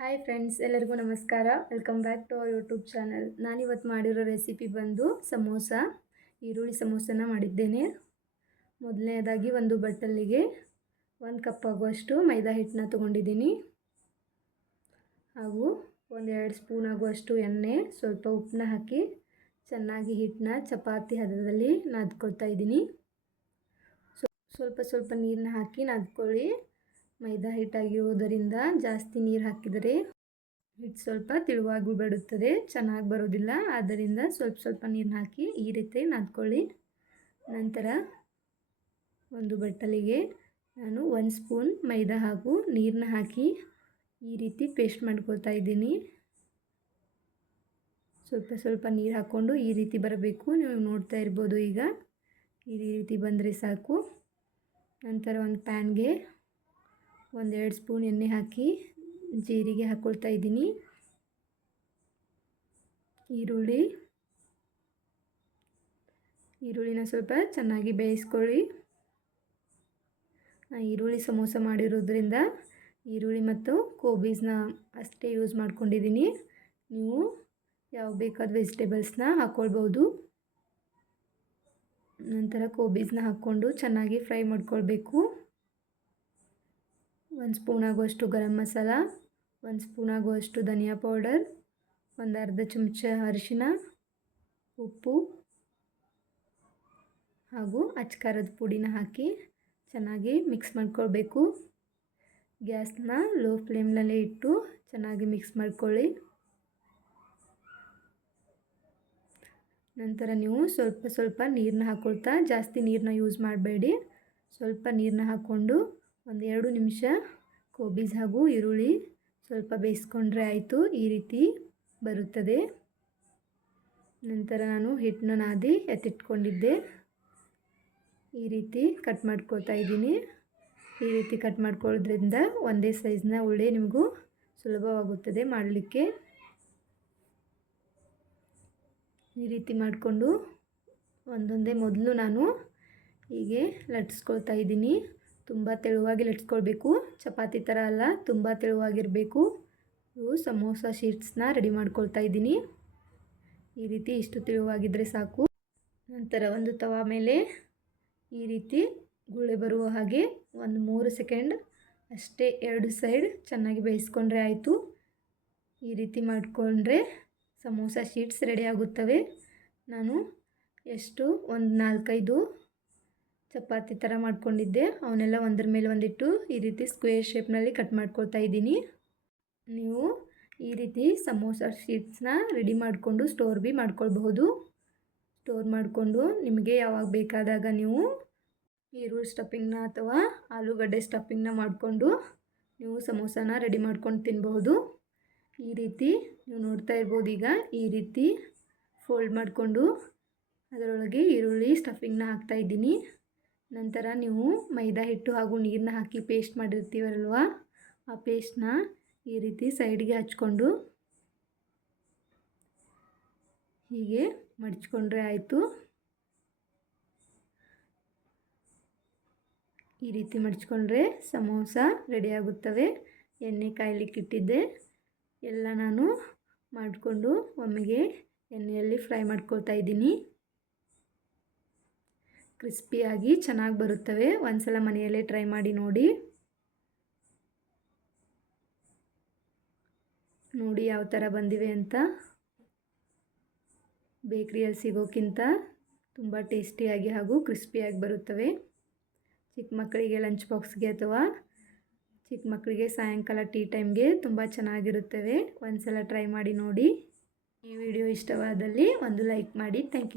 Hi friends ಎಲ್ಲರಿಗೂ ನಮಸ್ಕಾರ. Welcome back to our YouTube channel ನಾನಿವತ್ತು ಮಾಡಿರೋ ರೆಸಿಪಿ ಬಂದು ಸಮೋಸ, ಈರುಳ್ಳಿ ಸಮೋಸನ ಮಾಡಿದ್ದೇನೆ. ಮೊದಲನೇದಾಗಿ ಒಂದು ಬಟ್ಟಲಿಗೆ ಒಂದು ಕಪ್ ಆಗುವಷ್ಟು ಮೈದಾ ಹಿಟ್ಟನ್ನ ತೊಗೊಂಡಿದ್ದೀನಿ. ಹಾಗೂ ಒಂದೆರಡು ಸ್ಪೂನ್ ಆಗುವಷ್ಟು ಎಣ್ಣೆ, ಸ್ವಲ್ಪ ಉಪ್ಪನ್ನ ಹಾಕಿ ಚೆನ್ನಾಗಿ ಹಿಟ್ಟನ್ನ ಚಪಾತಿ ಹದದಲ್ಲಿ ನಾದ್ಕೊಳ್ತಾ ಇದ್ದೀನಿ. ಸ್ವಲ್ಪ ಸ್ವಲ್ಪ ನೀರನ್ನ ಹಾಕಿ ನಾದ್ಕೊಳ್ಳಿ. ಮೈದಾ ಹಿಟ್ಟಾಗಿರುವುದರಿಂದ ಜಾಸ್ತಿ ನೀರು ಹಾಕಿದರೆ ಹಿಟ್ಟು ಸ್ವಲ್ಪ ತಿಳುವಾಗಿ ಬಿಡುತ್ತದೆ, ಚೆನ್ನಾಗಿ ಬರೋದಿಲ್ಲ ಆದ್ದರಿಂದ ಸ್ವಲ್ಪ ಸ್ವಲ್ಪ ನೀರು ಹಾಕಿ ಈ ರೀತಿ ನಾದ್ಕೊಳ್ಳಿ. ನಂತರ ಒಂದು ಬಟ್ಟಲಿಗೆ ನಾನು ಒಂದು ಸ್ಪೂನ್ ಮೈದಾ ಹಾಗೂ ನೀರನ್ನ ಹಾಕಿ ಈ ರೀತಿ ಪೇಸ್ಟ್ ಮಾಡ್ಕೊಳ್ತಾ ಇದ್ದೀನಿ. ಸ್ವಲ್ಪ ಸ್ವಲ್ಪ ನೀರು ಹಾಕ್ಕೊಂಡು ಈ ರೀತಿ ಬರಬೇಕು. ನೀವು ನೋಡ್ತಾ ಇರ್ಬೋದು ಈಗ. ಈ ರೀತಿ ಬಂದರೆ ಸಾಕು. ನಂತರ ಒಂದು ಪ್ಯಾನ್ಗೆ ಒಂದೆರಡು ಸ್ಪೂನ್ ಎಣ್ಣೆ ಹಾಕಿ ಜೀರಿಗೆ ಹಾಕ್ಕೊಳ್ತಾ ಇದ್ದೀನಿ. ಈರುಳ್ಳಿ. ಈರುಳ್ಳಿನ ಸ್ವಲ್ಪ ಚೆನ್ನಾಗಿ ಬೇಯಿಸ್ಕೊಳ್ಳಿ. ಈರುಳ್ಳಿ ಸಮೋಸ ಮಾಡಿರೋದ್ರಿಂದ ಈರುಳ್ಳಿ ಮತ್ತು ಕೋಬೀಸ್ನ ಅಷ್ಟೇ ಯೂಸ್ ಮಾಡ್ಕೊಂಡಿದ್ದೀನಿ. ನೀವು ಯಾವ ಬೇಕಾದ ವೆಜಿಟೇಬಲ್ಸ್ನ ಹಾಕ್ಕೊಳ್ಬೋದು ನಂತರ ಕೋಬೀಸ್ನ ಹಾಕ್ಕೊಂಡು ಚೆನ್ನಾಗಿ ಫ್ರೈ ಮಾಡ್ಕೊಳ್ಬೇಕು. ಒಂದು ಸ್ಪೂನ್ ಆಗುವಷ್ಟು ಗರಂ ಮಸಾಲ, ಒಂದು ಸ್ಪೂನ್ ಆಗುವಷ್ಟು ಧನಿಯಾ ಪೌಡರ್, ಒಂದು ಅರ್ಧ ಚಮಚ ಅರಿಶಿನ, ಉಪ್ಪು ಹಾಗೂ ಅಚ್ಕಾರದ ಪುಡಿನ ಹಾಕಿ ಚೆನ್ನಾಗಿ ಮಿಕ್ಸ್ ಮಾಡ್ಕೊಳ್ಬೇಕು. ಗ್ಯಾಸ್ನ ಲೋ ಫ್ಲೇಮ್ನಲ್ಲೇ ಇಟ್ಟು ಚೆನ್ನಾಗಿ ಮಿಕ್ಸ್ ಮಾಡ್ಕೊಳ್ಳಿ. ನಂತರ ನೀವು ಸ್ವಲ್ಪ ಸ್ವಲ್ಪ ನೀರನ್ನ ಹಾಕ್ಕೊಳ್ತಾ ಜಾಸ್ತಿ ನೀರನ್ನ ಯೂಸ್ ಮಾಡಬೇಡಿ. ಸ್ವಲ್ಪ ನೀರನ್ನ ಹಾಕ್ಕೊಂಡು ಒಂದು ಎರಡು ನಿಮಿಷ ಕೋಬೀಸ್ ಹಾಗೂ ಈರುಳ್ಳಿ ಸ್ವಲ್ಪ ಬೇಯಿಸ್ಕೊಂಡ್ರೆ ಆಯಿತು, ಈ ರೀತಿ ಬರುತ್ತದೆ. ನಂತರ ನಾನು ಹಿಟ್ಟನ್ನ ನಾದಿ ಎತ್ತಿಟ್ಕೊಂಡಿದ್ದೆ. ಈ ರೀತಿ ಕಟ್ ಮಾಡ್ಕೊಳ್ತಾ ಇದ್ದೀನಿ. ಈ ರೀತಿ ಕಟ್ ಮಾಡ್ಕೊಳ್ಳೋದ್ರಿಂದ ಒಂದೇ ಸೈಜ್ನ ಉಳ್ಳೆ ನಿಮಗೂ ಸುಲಭವಾಗುತ್ತದೆ ಮಾಡಲಿಕ್ಕೆ. ಈ ರೀತಿ ಮಾಡಿಕೊಂಡು ಒಂದೊಂದೇ ಮೊದಲು ನಾನು ಹೀಗೆ ಲಟ್ಸ್ಕೊಳ್ತಾ ಇದ್ದೀನಿ. ತುಂಬ ತೆಳುವಾಗಿ ಲಟ್ಸ್ಕೊಳ್ಬೇಕು. ಚಪಾತಿ ಥರ ಅಲ್ಲ, ತುಂಬ ತೆಳುವಾಗಿರಬೇಕು. ಇವು ಸಮೋಸ ಶೀಟ್ಸ್ನ ರೆಡಿ ಮಾಡ್ಕೊಳ್ತಾ ಇದ್ದೀನಿ. ಈ ರೀತಿ ಇಷ್ಟು ತೆಳುವಾಗಿದ್ದರೆ ಸಾಕು. ನಂತರ ಒಂದು ತವಾ ಮೇಲೆ ಈ ರೀತಿ ಗುಳೆ ಬರುವ ಹಾಗೆ ಒಂದು ಮೂರು ಸೆಕೆಂಡ್, ಅಷ್ಟೇ ಎರಡು ಸೈಡ್ ಚೆನ್ನಾಗಿ ಬೇಯಿಸ್ಕೊಂಡ್ರೆ ಆಯಿತು. ಈ ರೀತಿ ಮಾಡಿಕೊಂಡ್ರೆ ಸಮೋಸ ಶೀಟ್ಸ್ ರೆಡಿ ಆಗುತ್ತವೆ. ನಾನು ಎಷ್ಟು? ಒಂದು ನಾಲ್ಕೈದು. ಚಪಾತಿ ಥರ ಮಾಡ್ಕೊಂಡಿದ್ದೆ. ಅವನ್ನೆಲ್ಲ ಒಂದರ ಮೇಲೆ ಒಂದಿಟ್ಟು ಈ ರೀತಿ ಸ್ಕ್ವೇರ್ ಶೇಪ್ನಲ್ಲಿ ಕಟ್ ಮಾಡ್ಕೊಳ್ತಾ ಇದ್ದೀನಿ. ನೀವು ಈ ರೀತಿ ಸಮೋಸ ಶೀಟ್ಸ್ನ ರೆಡಿ ಮಾಡಿಕೊಂಡು ಸ್ಟೋರ್ ಬಿ ಮಾಡ್ಕೊಳ್ಬಹುದು. ಸ್ಟೋರ್ ಮಾಡಿಕೊಂಡು ನಿಮಗೆ ಯಾವಾಗ ಬೇಕಾದಾಗ ನೀವು ಈರುಳ್ಳಿ ಸ್ಟಫಿಂಗ್ನ ಅಥವಾ ಆಲೂಗಡ್ಡೆ ಸ್ಟಫಿಂಗ್ನ ಮಾಡಿಕೊಂಡು ನೀವು ಸಮೋಸನ ರೆಡಿ ಮಾಡ್ಕೊಂಡು ತಿನ್ನಬಹುದು ಈ ರೀತಿ ನೀವು ನೋಡ್ತಾ ಇರ್ಬೋದು ಈಗ ಈ ರೀತಿ ಫೋಲ್ಡ್ ಮಾಡಿಕೊಂಡು ಅದರೊಳಗೆ ಈರುಳ್ಳಿ ಸ್ಟಫಿಂಗ್ನ ಹಾಕ್ತಾಯಿದ್ದೀನಿ ನಂತರ ನೀವು ಮೈದಾ ಹಿಟ್ಟು ಹಾಗೂ ನೀರನ್ನ ಹಾಕಿ ಪೇಸ್ಟ್ ಮಾಡಿರ್ತೀವಲ್ವ ಆ ಪೇಸ್ಟ್ನ ಈ ರೀತಿ ಸೈಡ್ಗೆ ಹಚ್ಕೊಂಡು ಹೀಗೆ ಮಡಚ್ಕೊಂಡ್ರೆ ಆಯಿತು. ಈ ರೀತಿ ಮಡಚ್ಕೊಂಡ್ರೆ ಸಮೋಸ ರೆಡಿಯಾಗುತ್ತವೆ ಎಣ್ಣೆ ಕಾಯ್ಲಿಕ್ಕಿಟ್ಟಿದ್ದೆ ಎಲ್ಲ ನಾನು ಮಾಡಿಕೊಂಡು ಒಮ್ಮೆಗೆ ಎಣ್ಣೆಯಲ್ಲಿ ಫ್ರೈ ಮಾಡ್ಕೊಳ್ತಾ ಇದ್ದೀನಿ. ಕ್ರಿಸ್ಪಿಯಾಗಿ ಚೆನ್ನಾಗಿ ಬರುತ್ತವೆ. ಒಂದ್ಸಲ ಮನೆಯಲ್ಲೇ ಟ್ರೈ ಮಾಡಿ ನೋಡಿ. ನೋಡಿ ಯಾವ ಥರ ಬಂದಿವೆ ಅಂತ. ಬೇಕ್ರಿಯಲ್ಲಿ ಸಿಗೋಕ್ಕಿಂತ ತುಂಬ ಟೇಸ್ಟಿಯಾಗಿ ಹಾಗೂ ಕ್ರಿಸ್ಪಿಯಾಗಿ ಬರುತ್ತವೆ. ಚಿಕ್ಕ ಮಕ್ಕಳಿಗೆ ಲಂಚ್ ಬಾಕ್ಸ್ಗೆ ಅಥವಾ ಚಿಕ್ಕ ಮಕ್ಕಳಿಗೆ ಸಾಯಂಕಾಲ ಟೀ ಟೈಮ್ಗೆ ತುಂಬ ಚೆನ್ನಾಗಿರುತ್ತವೆ. ಒಂದು ಸಲ ಟ್ರೈ ಮಾಡಿ ನೋಡಿ. ಈ ವಿಡಿಯೋ ಇಷ್ಟವಾದಲ್ಲಿ ಒಂದು ಲೈಕ್ ಮಾಡಿ. Thank you.